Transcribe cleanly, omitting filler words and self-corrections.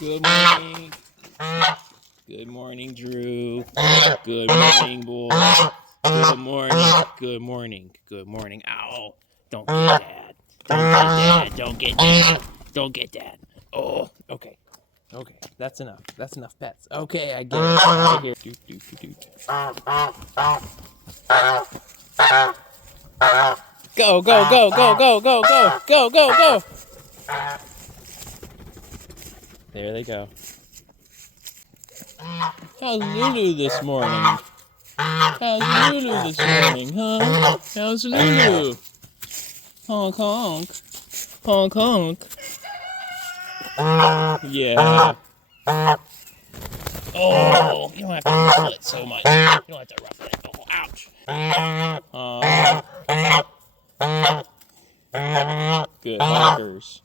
Good morning. Good morning, Drew. Good morning, boy. Good morning. Good morning. Good morning. Ow. Don't get dad. Don't get dad. Don't get dad. Don't get dad. Oh, okay. Okay, that's enough. That's enough pets. Okay, I get it. Over here. Doot, doot, doot, doot. Go, go, go, go, go, go, go, go, go, go. There they go. How's Lulu this morning? How's Lulu this morning, huh? How's Lulu? Honk, honk. Honk, honk. Yeah. Oh, you don't have to ruffle it so much. You don't have to ruffle it. Oh, ouch. Good honkers.